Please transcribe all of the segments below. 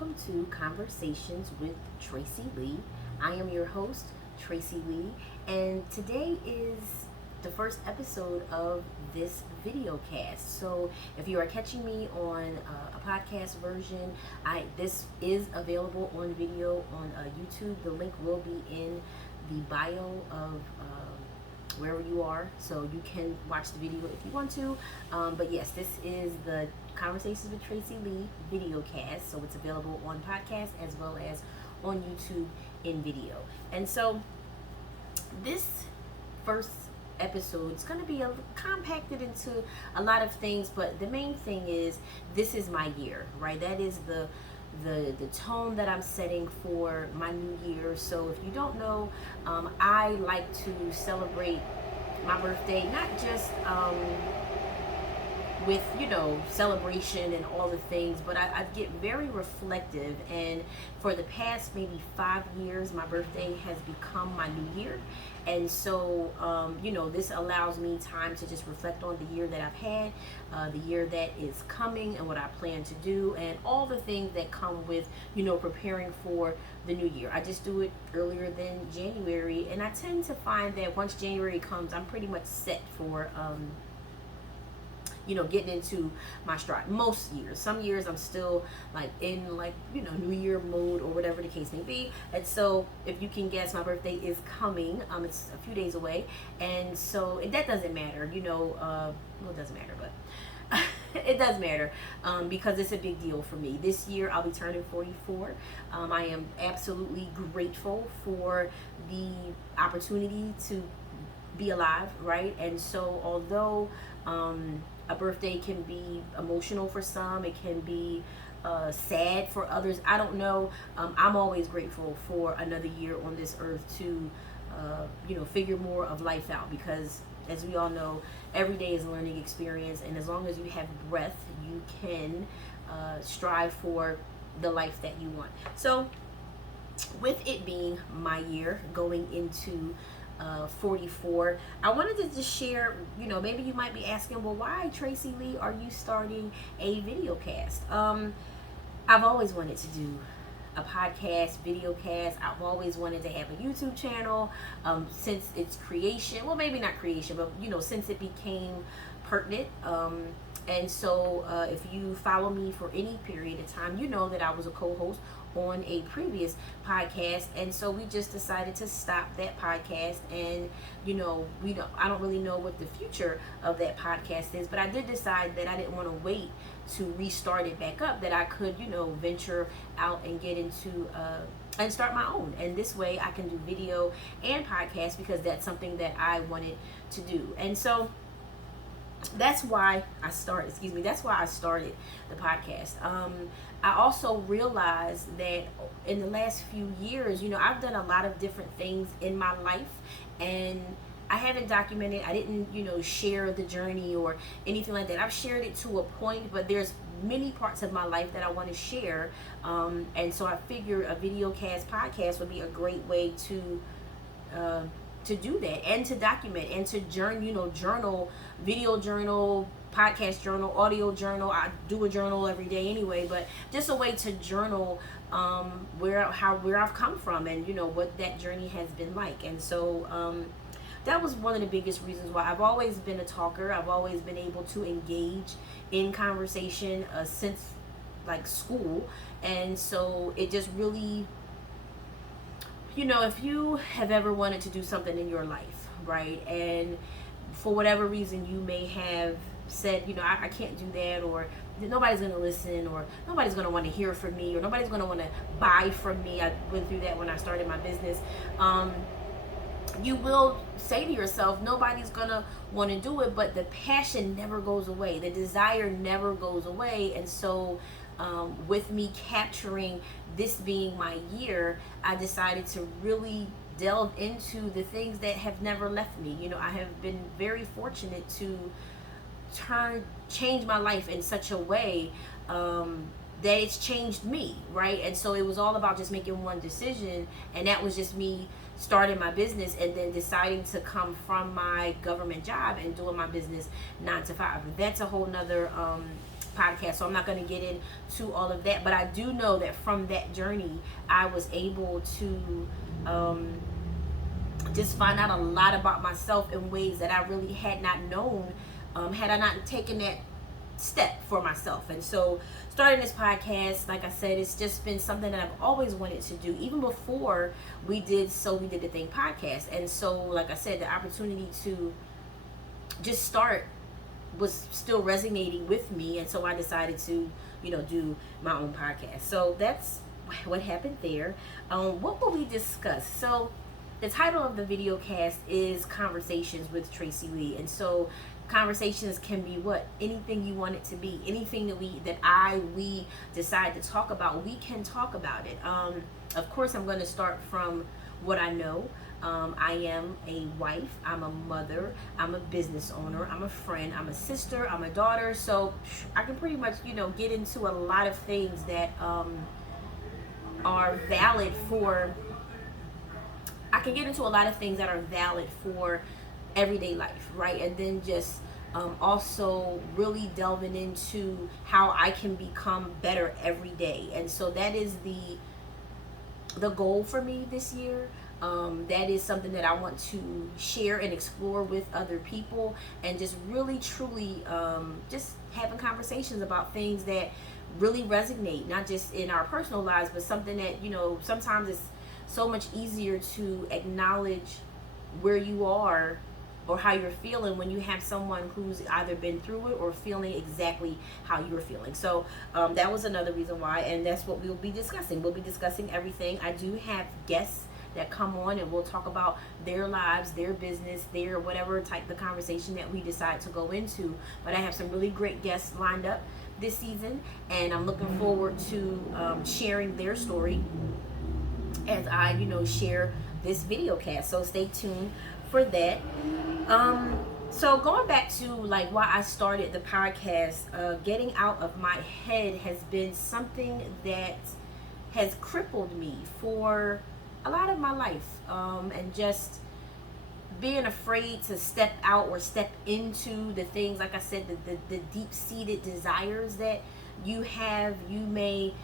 welcome to Conversations with Tracy Lee. I am your host, Tracy Lee, and today is the first episode of this videocast. So, if you are catching me on a podcast version, this is available on video on YouTube. The link will be in the bio of wherever you are, so you can watch the video if you want to. But yes, this is the Conversations with Tracy Lee videocast, so it's available on podcast as well as on YouTube in video. And so this first episode is going to be compacted into a lot of things, but the main thing is this is my year, right? That is the tone that I'm setting for my new year. So if you don't know, I like to celebrate my birthday not just with celebration and all the things, but I get very reflective, and for the past maybe 5 years my birthday has become my new year. And so this allows me time to just reflect on the year that I've had, the year that is coming, and what I plan to do, and all the things that come with preparing for the new year. I just do it earlier than January, and I tend to find that once January comes, I'm pretty much set for getting into my stride. Most years, some years I'm still in New Year mode or whatever the case may be. And so if you can guess, my birthday is coming. It's a few days away, and so that doesn't matter. It doesn't matter, but it does matter because it's a big deal for me. This year I'll be turning 44. I am absolutely grateful for the opportunity to be alive, right? And so although a birthday can be emotional for some, it can be sad for others, I don't know. I'm always grateful for another year on this earth to figure more of life out, because as we all know, every day is a learning experience, and as long as you have breath, you can strive for the life that you want. So with it being my year going into 44, I wanted to just share, maybe you might be asking, well, why, Tracy Lee, are you starting a videocast? I've always wanted to do a podcast, videocast. I've always wanted to have a YouTube channel since its creation. Well, maybe not creation, but since it became pertinent. And so if you follow me for any period of time, you know that I was a co-host on a previous podcast, and so we just decided to stop that podcast. And I don't really know what the future of that podcast is, but I did decide that I didn't want to wait to restart it back up, that I could venture out and get into and start my own, and this way I can do video and podcast, because that's something that I wanted to do. And so that's why I started the podcast. I also realized that in the last few years, I've done a lot of different things in my life, and I haven't documented. I didn't, share the journey or anything like that. I've shared it to a point, but there's many parts of my life that I want to share. And so I figured a videocast podcast would be a great way to do that, and to document, and to journal, video journal, podcast journal, audio journal. I do a journal every day anyway, but just a way to journal where I've come from, and what that journey has been like. And so that was one of the biggest reasons why. I've always been a talker. I've always been able to engage in conversation since school, and so it just really, if you have ever wanted to do something in your life, right, and for whatever reason you may have said, I can't do that, or nobody's going to listen, or nobody's going to want to hear from me, or nobody's going to want to buy from me. I went through that when I started my business. You will say to yourself, nobody's going to want to do it, but the passion never goes away. The desire never goes away. And so with me capturing this being my year, I decided to really delve into the things that have never left me. I have been very fortunate to change my life in such a way that it's changed me, right? And so it was all about just making one decision, and that was just me starting my business and then deciding to come from my government job and doing my business 9 to 5. That's a whole nother podcast, so I'm not going to get into all of that. But I do know that from that journey, I was able to just find out a lot about myself in ways that I really had not known, had I not taken that step for myself. And so starting this podcast, like I said, it's just been something that I've always wanted to do, even before we did the thing podcast. And so, like I said, the opportunity to just start was still resonating with me, and so I decided to do my own podcast. So that's what happened there. What will we discuss? So the title of the video cast is Conversations with Tracy Lee. And so conversations can be anything you want it to be. Anything that we decide to talk about, we can talk about it. Of course, I'm going to start from what I know. I am a wife, I'm a mother, I'm a business owner, I'm a friend, I'm a sister, I'm a daughter. So I can pretty much get into a lot of things that are valid for everyday life, right? And then just also really delving into how I can become better every day. And so that is the goal for me this year. That is something that I want to share and explore with other people, and just really truly just having conversations about things that really resonate, not just in our personal lives, but something that sometimes it's so much easier to acknowledge where you are or how you're feeling when you have someone who's either been through it or feeling exactly how you're feeling. So that was another reason why, and that's what we'll be discussing. We'll be discussing everything. I do have guests that come on, and we'll talk about their lives, their business, their whatever type of conversation that we decide to go into. But I have some really great guests lined up this season, and I'm looking forward to sharing their story as I share this video cast. So stay tuned for that. So going back to why I started the podcast, getting out of my head has been something that has crippled me for a lot of my life, and just being afraid to step out or step into the things, like I said, the deep-seated desires that you have. You may,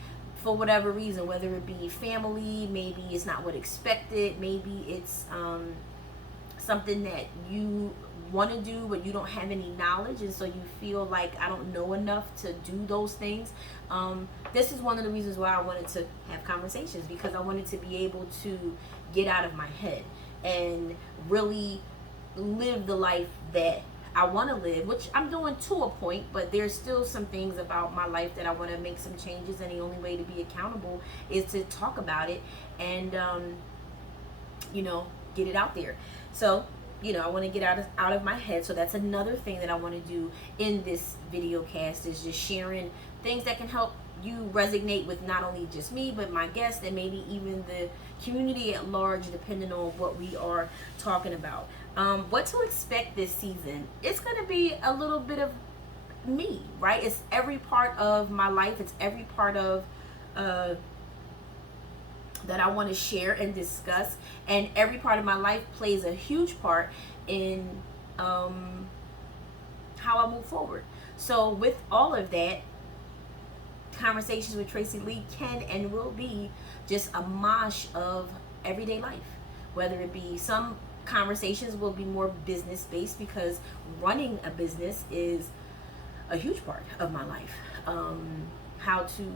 for whatever reason, whether it be family, maybe it's not what expected, maybe it's something that you want to do but you don't have any knowledge, and so you feel like I don't know enough to do those things. This is one of the reasons why I wanted to have conversations, because I wanted to be able to get out of my head and really live the life that I want to live, which I'm doing to a point, but there's still some things about my life that I want to make some changes, and the only way to be accountable is to talk about it and get it out there. So I want to get out of my head. So that's another thing that I want to do in this video cast, is just sharing things that can help you resonate with not only just me, but my guests, and maybe even the community at large, depending on what we are talking about. What to expect this season? It's going to be a little bit of me, right? It's every part of my life. It's every part of that I want to share and discuss, and every part of my life plays a huge part in how I move forward. So with all of that, Conversations with Tracy Lee can and will be just a mosh of everyday life, whether it be some conversations will be more business based, because running a business is a huge part of my life. How to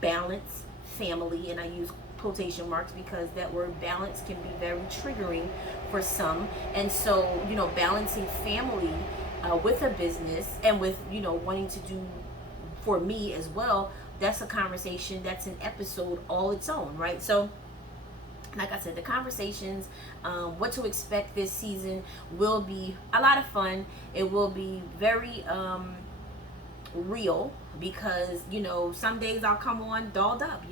balance family, and I use quotation marks because that word balance can be very triggering for some. And so balancing family with a business, and with wanting to do for me as well, that's a conversation, that's an episode all its own, right? So like I said, the conversations, what to expect this season will be a lot of fun. It will be very real, because some days I'll come on dolled up,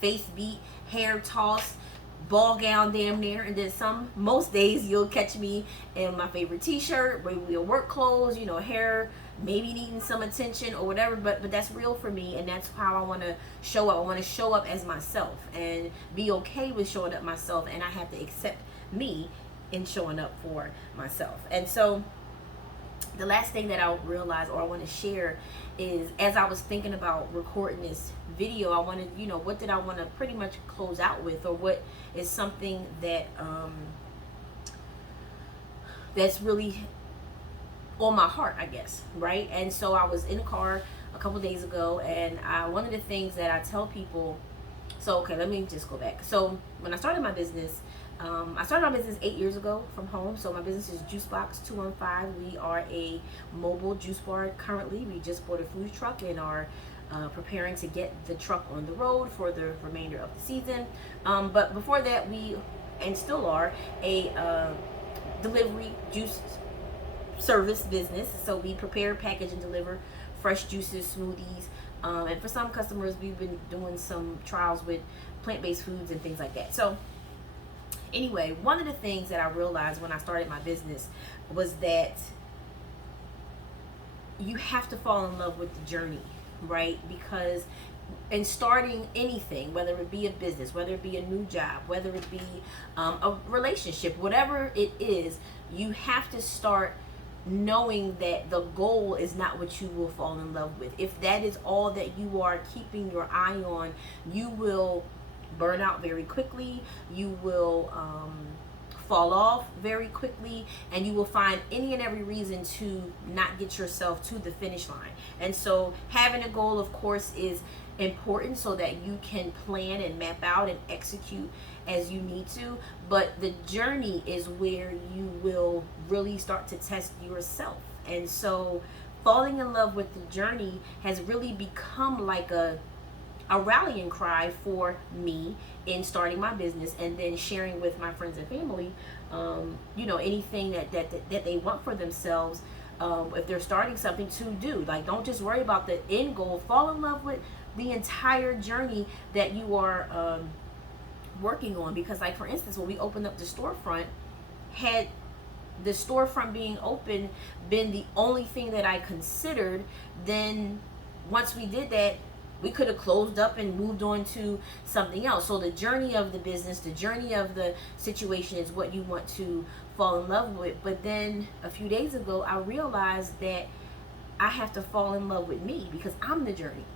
face beat, hair tossed, ball gown damn near, and then most days you'll catch me in my favorite t-shirt, maybe a work clothes, hair maybe needing some attention or whatever, but that's real for me, and that's how I want to show up. I want to show up as myself and be okay with showing up myself, and I have to accept me in showing up for myself. And so the last thing that I realized or I want to share is, as I was thinking about recording this video, I wanted, what did I want to pretty much close out with, or what is something that that's really on my heart, I guess, right? And so I was in a car a couple days ago, and one of the things that I tell people, so okay, let me just go back. So when I started my business, I started my business 8 years ago from home. So my business is Juicebox 215. We are a mobile juice bar currently. We just bought a food truck and are preparing to get the truck on the road for the remainder of the season. But before that, we, and still are, a delivery juice service business. So we prepare, package, and deliver fresh juices, smoothies, and for some customers, we've been doing some trials with plant-based foods and things like that. So anyway, one of the things that I realized when I started my business was that you have to fall in love with the journey, right? Because in starting anything, whether it be a business, whether it be a new job, whether it be a relationship, whatever it is, you have to start knowing that the goal is not what you will fall in love with. If that is all that you are keeping your eye on, you will burn out very quickly. You will fall off very quickly, and you will find any and every reason to not get yourself to the finish line. And so having a goal, of course, is important so that you can plan and map out and execute as you need to, but the journey is where you will really start to test yourself. And so falling in love with the journey has really become like a rallying cry for me in starting my business, and then sharing with my friends and family anything that they want for themselves, if they're starting something, to do. Like, don't just worry about the end goal, fall in love with the entire journey that you are working on. Because, like, for instance, when we opened up the storefront, had the storefront being open been the only thing that I considered, then once we did that, we could have closed up and moved on to something else. So the journey of the business, the journey of the situation is what you want to fall in love with. But then a few days ago, I realized that I have to fall in love with me, because I'm the journey,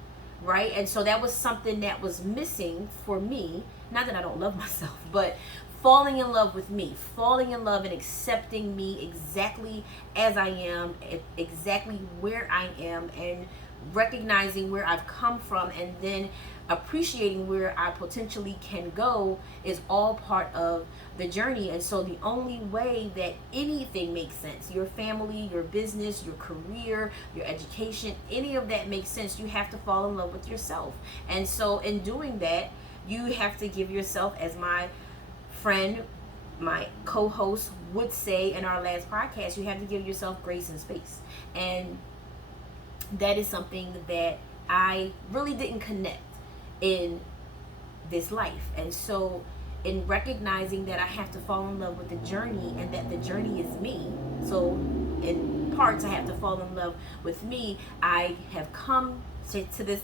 right? And so that was something that was missing for me. Not that I don't love myself, but falling in love with me, falling in love and accepting me exactly as I am, exactly where I am, and recognizing where I've come from, and then appreciating where I potentially can go, is all part of the journey. And so the only way that anything makes sense, your family, your business, your career, your education, any of that makes sense, you have to fall in love with yourself. And so in doing that, you have to give yourself, as my friend, my co-host would say in our last podcast, you have to give yourself grace and space. And that is something that I really didn't connect in this life. And so in recognizing that I have to fall in love with the journey, and that the journey is me, so in parts I have to fall in love with me, I have come to this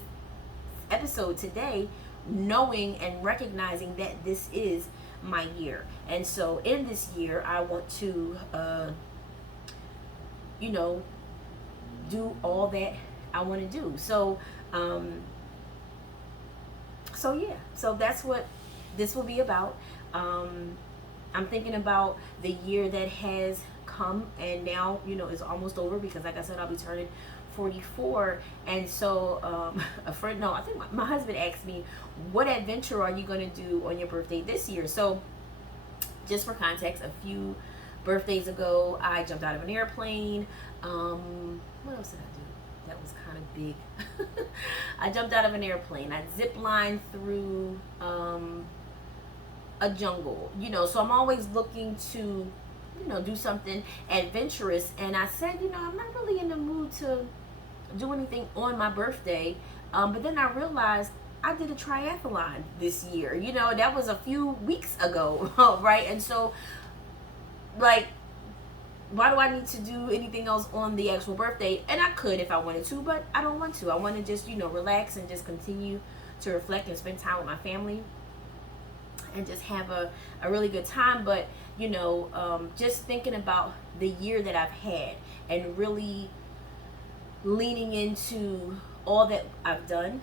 episode today knowing and recognizing that this is my year. And so in this year, I want to do all that I want to do. So so that's what this will be about. I'm thinking about the year that has come and now is almost over, because like I said, I'll be turning 44. And so I think my husband asked me, what adventure are you going to do on your birthday this year? So just for context, a few birthdays ago, I jumped out of an airplane. What else did I do? That was kind of big. I jumped out of an airplane. I zip lined through a jungle. So I'm always looking to do something adventurous. And I said, I'm not really in the mood to do anything on my birthday. But then I realized I did a triathlon this year. That was a few weeks ago, right? And so, like, why do I need to do anything else on the actual birthday? And I could if I wanted to, but I don't want to. I want to just, relax and just continue to reflect and spend time with my family. and just have a really good time. But just thinking about the year that I've had and really leaning into all that I've done.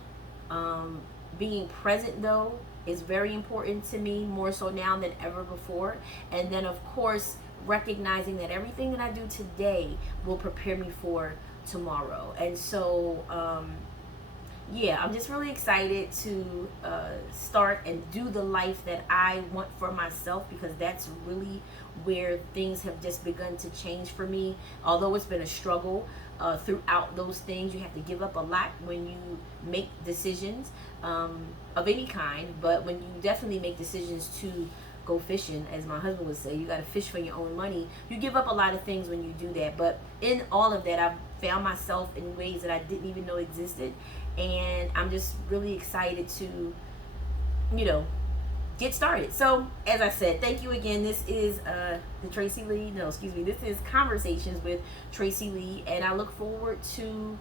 Being present, though, is very important to me, more so now than ever before. And then, of course, recognizing that everything that I do today will prepare me for tomorrow. And so, yeah, I'm just really excited to start and do the life that I want for myself, because that's really where things have just begun to change for me. Although it's been a struggle throughout those things, you have to give up a lot when you make decisions of any kind. But when you definitely make decisions to go fishing, as my husband would say, you got to fish for your own money. You give up a lot of things when you do that. But in all of that, I've found myself in ways that I didn't even know existed. And I'm just really excited to, get started. So, as I said, thank you again. This is this is Conversations with Tracy Lee. And I look forward to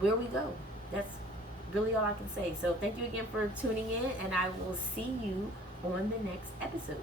where we go. That's really all I can say. So, thank you again for tuning in. And I will see you on the next episode.